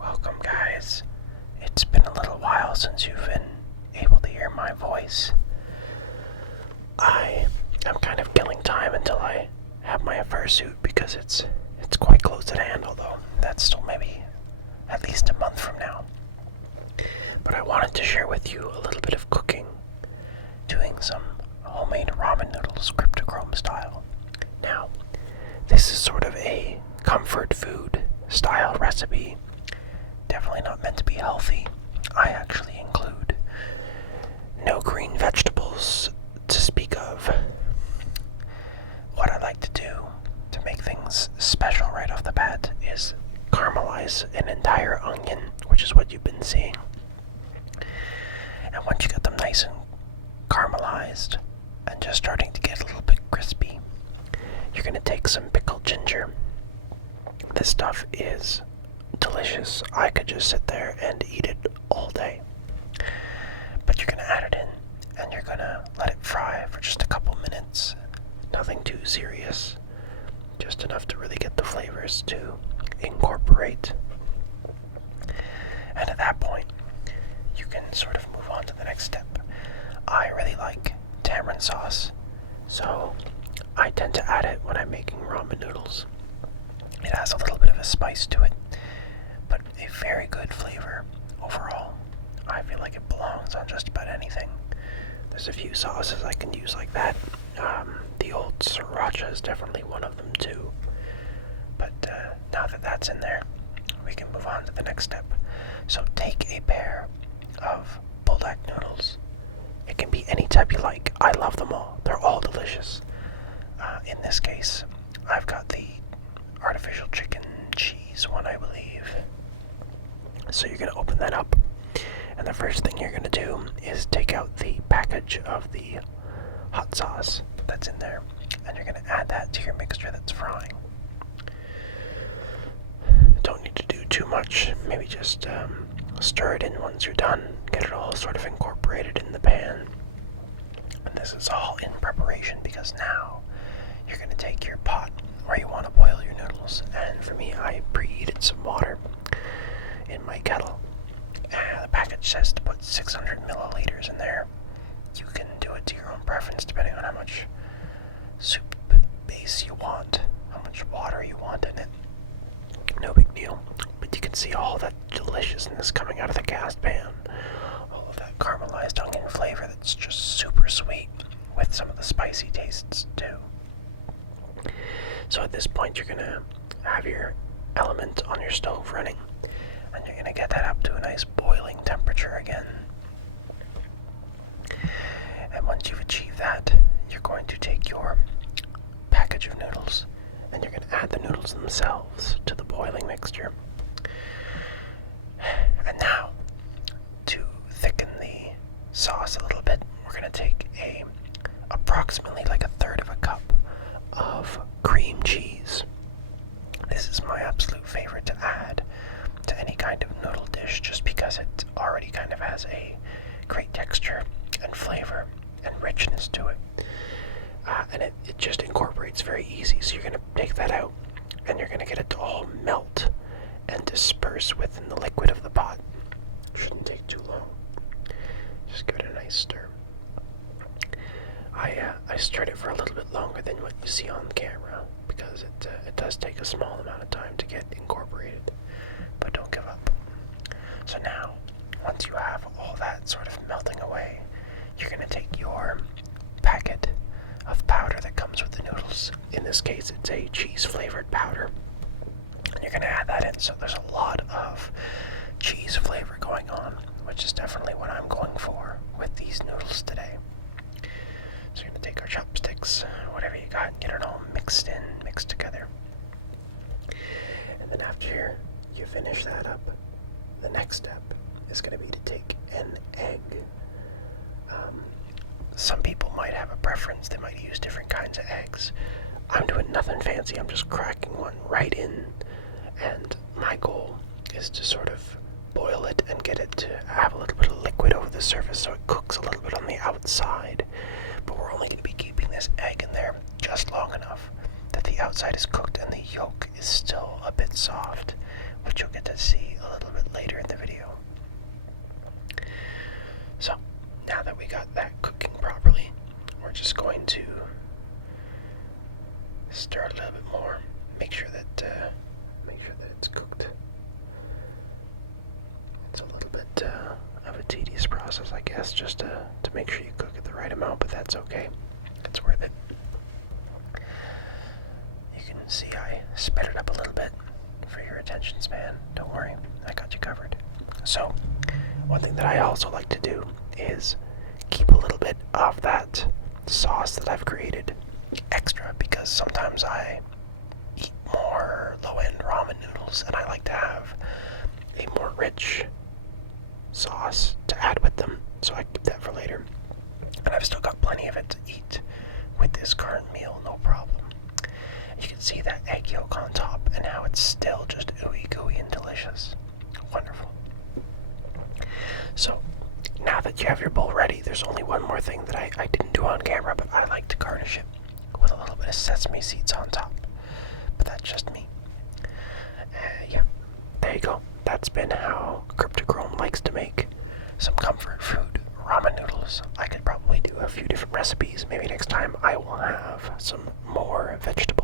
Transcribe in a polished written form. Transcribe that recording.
Welcome, guys. It's been a little while since you've been able to hear my voice. I am kind of killing time until I have my fursuit because it's quite close at hand, although that's still maybe at least a month from now. But I wanted to share with you a little bit of cooking, doing some homemade ramen noodles, Kryptochrome style. Now, this is sort of a comfort food style recipe. Definitely not meant to be healthy. I actually include no green vegetables to speak of. What I like to do to make things special right off the bat is caramelize an entire onion, which is what you've been seeing. And once you get them nice and caramelized and just starting to get a little bit crispy, you're going to take some pickled ginger. This stuff is delicious. I could just sit there and eat it all day. But you're going to add it in, and you're going to let it fry for just a couple minutes. Nothing too serious. Just enough to really get the flavors to incorporate. And at that point, you can sort of move on to the next step. I really like tamarind sauce, so I tend to add it when I'm making ramen noodles. It has a little bit of a spice to it, but a very good flavor overall. I feel like it belongs on just about anything. There's a few sauces I can use like that. The old sriracha is definitely one of them too. But now that that's in there, we can move on to the next step. So take a pair of buldak noodles. It can be any type you like. I love them all. They're all delicious. In this case, I've got the artificial chicken cheese one, I believe. So you're going to open that up, and the first thing you're going to do is take out the package of the hot sauce that's in there, and you're going to add that to your mixture that's frying. Don't need to do too much, maybe just stir it in once you're done, get it all sort of incorporated in the pan. And this is all in preparation because now you're going to take your pot where you want to boil your noodles, and for me, I preheated some water in my kettle. The package says to put 600 milliliters in there. You can do it to your own preference depending on how much soup base you want, how much water you want in it. No big deal, but you can see all that deliciousness coming out of the cast pan. All of that caramelized onion flavor that's just super sweet with some of the spicy tastes too. So at this point, you're going to have your element on your stove running, and you're going to get that up to a nice boiling temperature again. And once you've achieved that, you're going to take your package of noodles, and you're going to add the noodles themselves to the boiling mixture. And now, to thicken the sauce a little bit, we're going to take approximately like a third of a cup of cream cheese. This is my absolute favorite to add to any kind of noodle dish just because it already kind of has a great texture and flavor and richness to it. And it just incorporates very easy. So you're going to take that out and you're going to get it to all melt and disperse within the liquid of the pot. Shouldn't take too long. Just give it a nice stir. I stirred it for a little bit longer than what you see on camera because it does take a small amount of time to get incorporated, but don't give up. So now, once you have all that sort of melting away, you're going to take your packet of powder that comes with the noodles. In this case, it's a cheese-flavored powder, and you're going to add that in. So there's a lot of cheese flavor going on, which is definitely what I'm going for with these noodles today. So you're going to take our chopsticks, whatever you got, and get it all mixed together. And then after you finish that up, the next step is going to be to take an egg. Some people might have a preference. They might use different kinds of eggs. I'm doing nothing fancy. I'm just cracking one right in. And my goal is to sort of boil it and get it to have a little bit of liquid over the surface so it cooks a little bit on the outside. But we're only going to be keeping this egg in there just long enough outside is cooked and the yolk is still a bit soft, which you'll get to see a little tedious process, I guess, just to make sure you cook it the right amount, but that's okay. It's worth it. You can see I sped it up a little bit for your attention span. Don't worry, I got you covered. So, one thing that I also like to do is keep a little bit of that sauce that I've created extra, because sometimes I eat more low-end ramen noodles and I like to have a more rich sauce to add with them, so I keep that for later. And I've still got plenty of it to eat with this current meal, no problem. You can see that egg yolk on top and how it's still just ooey gooey and delicious. Wonderful. So, now that you have your bowl ready, there's only one more thing that I didn't do on camera, but I like to garnish it with a little bit of sesame seeds on top. But that's just me. Yeah, there you go. That's been how Kryptochrome likes to make some comfort food ramen noodles. I could probably do a few different recipes. Maybe next time I will have some more vegetable